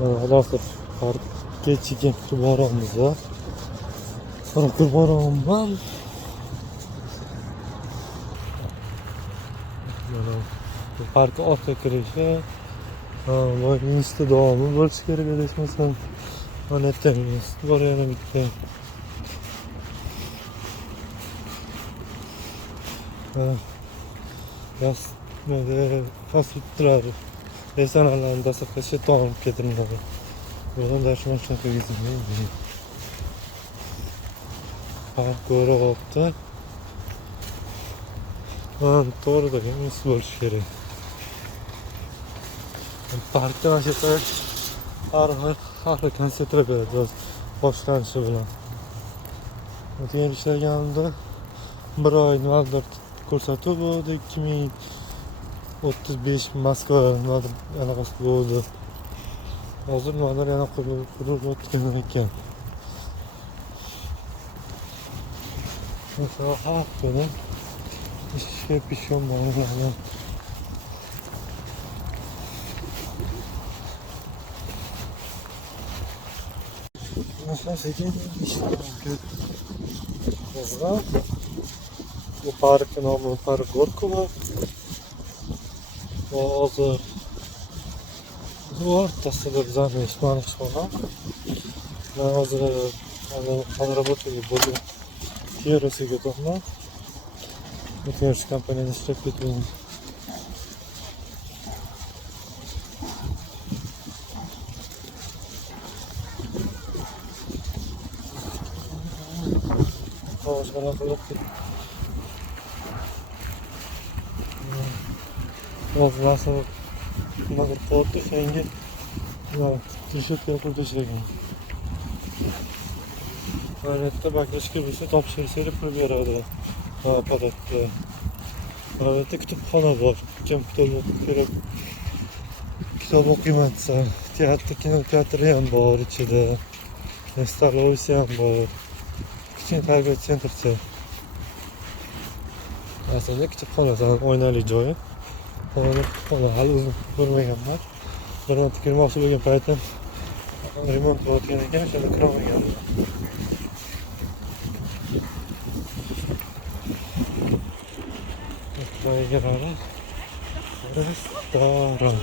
hozir parkka chiqib boramiz. Parkka boraman. Mana bu parkka orqa kirishi va insta davomi bo'lishi kerak adashmasam. Mana yerda bor yana bitta. Fast foodlar, restoranlarni dastlabki taom keltiriladi. Buradan darsman shunaqa gezilmaydi. Park ko'ryapti. To'g'rida ham bo'lishi kerak. Parkda mana shu yerda har xil konsertlar beradi boshlanishi bilan. O'tgan ishlaganimda bir oy nimadir ko'rsatuv bo'ldi. 2035 Moskva nimadir anaqasi bo'ldi. Hozir nimadir yana qurilayotgan ekan. Mesela har kuni ishga pishon borganman. Mesela sekin ishga bu park nomi Park Gorkova. Hozir o'rtasida bizani ishlanib chiqqan. Men hozir работаю bo'ldi. Terrasiga to'xtab. Terras kompaniyada ishlab ketaman. Hozir qilib hozir nasıl bir portu senga решетка qilib tashlagan. Hayratda baklashga bo'lsa topshirsangiz pul beradi. Padatda. Padatda kutubxona bor. Kim kitob o'qib kerak. Kitob o'qiymansa, kinoteatri ham bor ichida. Installasiya ham bor. Kichik tarbiya sentrcha. Aslida kutubxona oynali joyi. Kutubxona hali o'zim ko'rmaganman. Bir marta kirmoqchi bo'lgan paytim remont bo'layotgan ekan, shunda kirolmaganman. Restoran.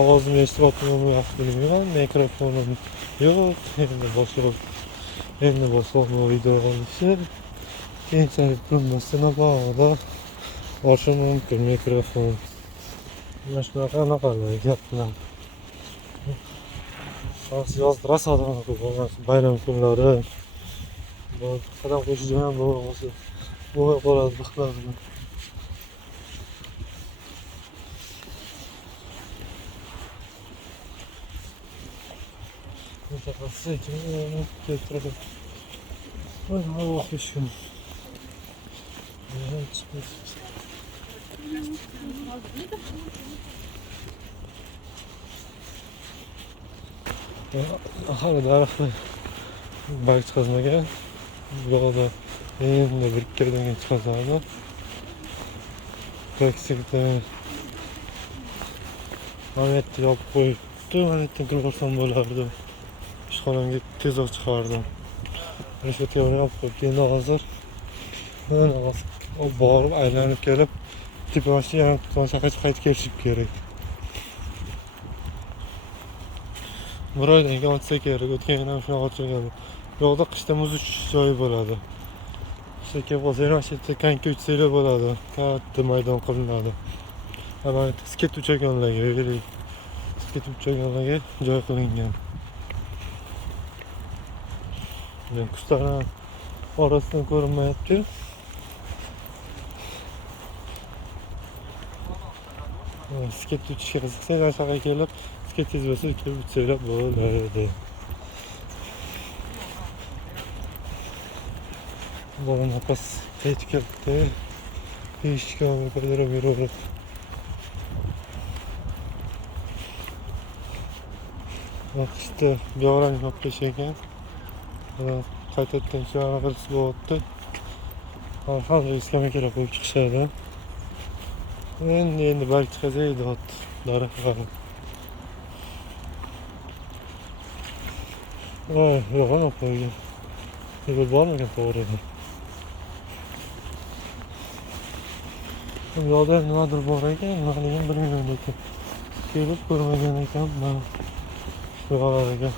Ovozimni eshityapmanmi yo'q bilmayman. Mikrofonim yo'q. Endi boshqa video olishi keyinchalik bo'lmasdan bog'da olishi mumkin mikrofon. Mana shunaqa gaplar. Hozir yozdirasizlar bayram kunlari. Bu qadam qo'yishga ham bo'lmasa bo'lmay qoladi vaqtlarni. Sekin keltirib. Mana o'qishim. Hali daraxtni barg chiqazmagan. Bu yoqda endi bir ikkidan keyin chiqazadi. Praktikada mana yerda yopib qo'yibdi. Mana yerdan kirib borsam bo'lardi. Ishxonamga tezroq chiqardim. Reshetga yopib qo'yib endi hozir borib aylanib kelib tepasida yana shaqacha qaytib kelishim kerak. Bir oydan keyin o'tsa kerak. O'tgan ham shunaqa o'tgan. Yo'qda qishda muz uchish joyi bo'ladi. Shaka bo'lsa ham yerda konki uchsalar bo'ladi. Katta maydon qilinadi. Mana sket uchaganlarga, joy qilingan. Men qushlarning orasidan ko'rinmayapti. Sket uchishga qiziqsa, shaqaga kelib, sket tez bo'lsa, kelib uchsalar bo'ladi. Bolam opas qaytib keldi. Peshka qildirib yuraverib. Vaqtda biyog'larni olib tashlagan. Qaytadan chaqirish bo'lyapti. Hozir iskomaga qo'yib chiqishadi. Endi barcha chiqazaydi daraxtlar. Yo'q, ana qo'ygan. Yo'l bormikan to'g'riga? Bu yoqda nimadir bor ekan, nimaligini bilmayman lekin. Kelib ko'rmagan ekanman shu yoqlarga.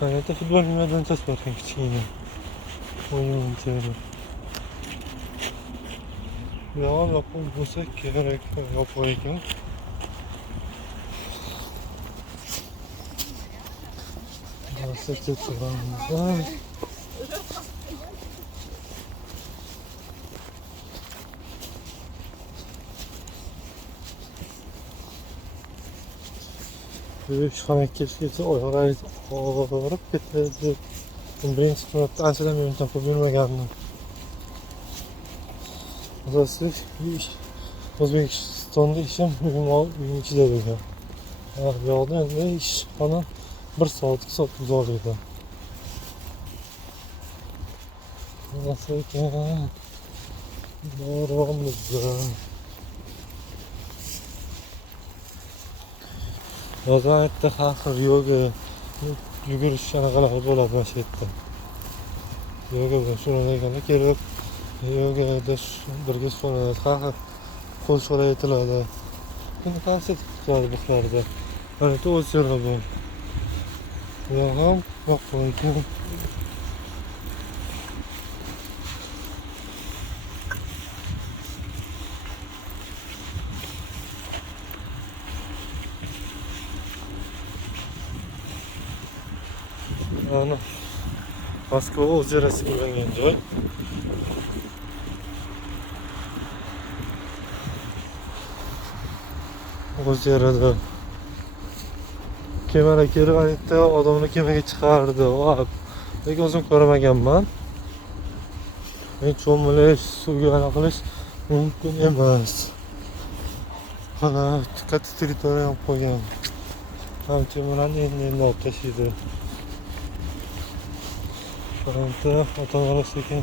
Hayotda futbol maydonchasi bor ekan kichkina. O'yinchi. Bu yoq yopiq bo'lsa kerak, yopiq ekan. Nasıl Büyük hareketli olarak ağırıp getirdi. Birinci sınıfta ançalamıyorum tabi bilmegendim. Burası O'zbekistonda ishim uyim ichida bo'lgan. Bu yoqda endi ish xona 1 soat 2 soat uzoqlikda. Nasıl ekan? Boramiz. Yozayapti har xil yoga yugurish anaqalari bo'ladi mana shu yerda. Yoga bilan shug'ullanganlar kelib yogada birga shug'ullanadi. Har xil qo'l shug'uli aytiladi. Buni qancha qiladi bularda. Mana bu o'z yerda bu. Bu ham yo'q. Ana Moskva o'zgarasi bo'lgan joy. O'z yerida kemalar kelganida odamlar kemaga chiqardi. Lekin o'zim ko'rmaganman. Men cho'milish, suvga anaqa qilish mumkin emas. Mana katta territoriya ham qo'ygan. Ham kemalarni endi olib tashlaydi. Ota-onalar sekin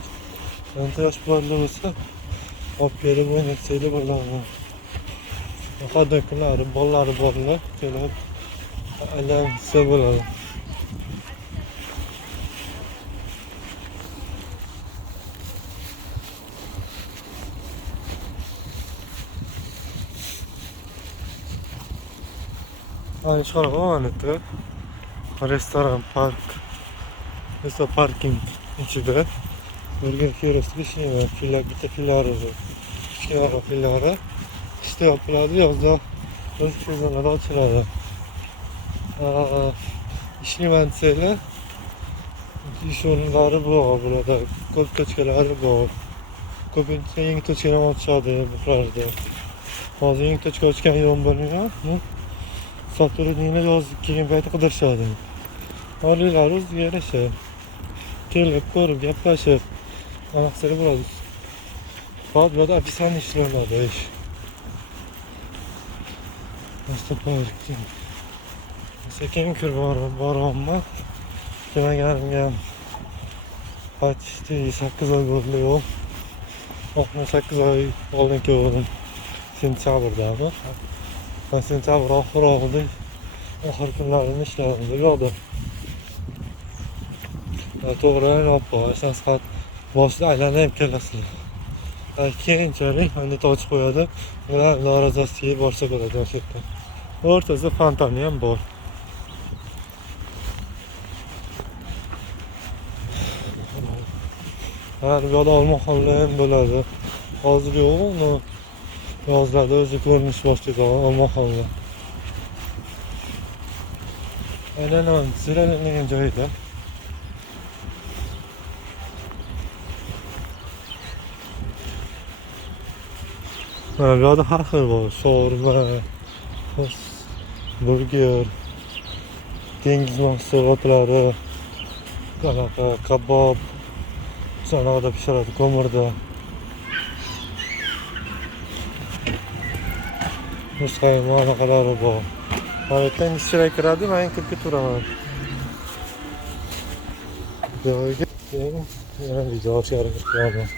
yosh bolalar bo'lsa olib kelib o'ynatsa bo'ladi. Hozir kunlari bolalari borlar kelib aylansa bo'ladi. Ana shu xonada restoran, park. Mesela parking içinde bölge kiosku işlemiyor. Bitta filari bor. Kichkina filari ishda yopiladi, yozda o'z sezonlarda ochiladi. Ishlayman desanglar ish o'rinlari bor, bularda ko'p tochkalari bor. Ko'pincha yangi tochkalar ochishadi bularda. Hozir yangi tochka ochgan yo'q bo'lmagan. Soturini yoz kelgan paytda qidirishadi. Olinglar o'ziga yarasha. Kelib ko'rib gaplashib anaqasi bo'ladi. Hozir bu yerda opisание ishlanadi ish. Наступаем. Sekin boryapman. Kelaganim ham почти 8 oy bo'ldi yo'q. 68 oy oldin keldim. Sentyabrda. Ben sentyabr oxir kunlarini ishladim bu yoqda. To'g'ri yo'q, saat boshida aylanib kelasizlar. Keyinchalik hani ochib qo'yadi. Ular Norazovskiga borsa bo'ladi o'sha yerda. O'rtasida fontani ham bor. Har bir yoqda olmaxonlar ham bo'ladi. Hozir yo'q, uni yozlarda o'zi ko'rinish boshlaydi olmaxonlar. Aylanan siralangan joyda. Bu yoqda har xil bor. Shaurma, burger, dengiz mahsulotlari, qanaqa kabob, sanoqda pishiradi ko'mirda. Boshqa anaqalari bor. Hayotdan ichkiga kiradi, men kirib turaman. Joyga yana video chiqarib qo'yaman.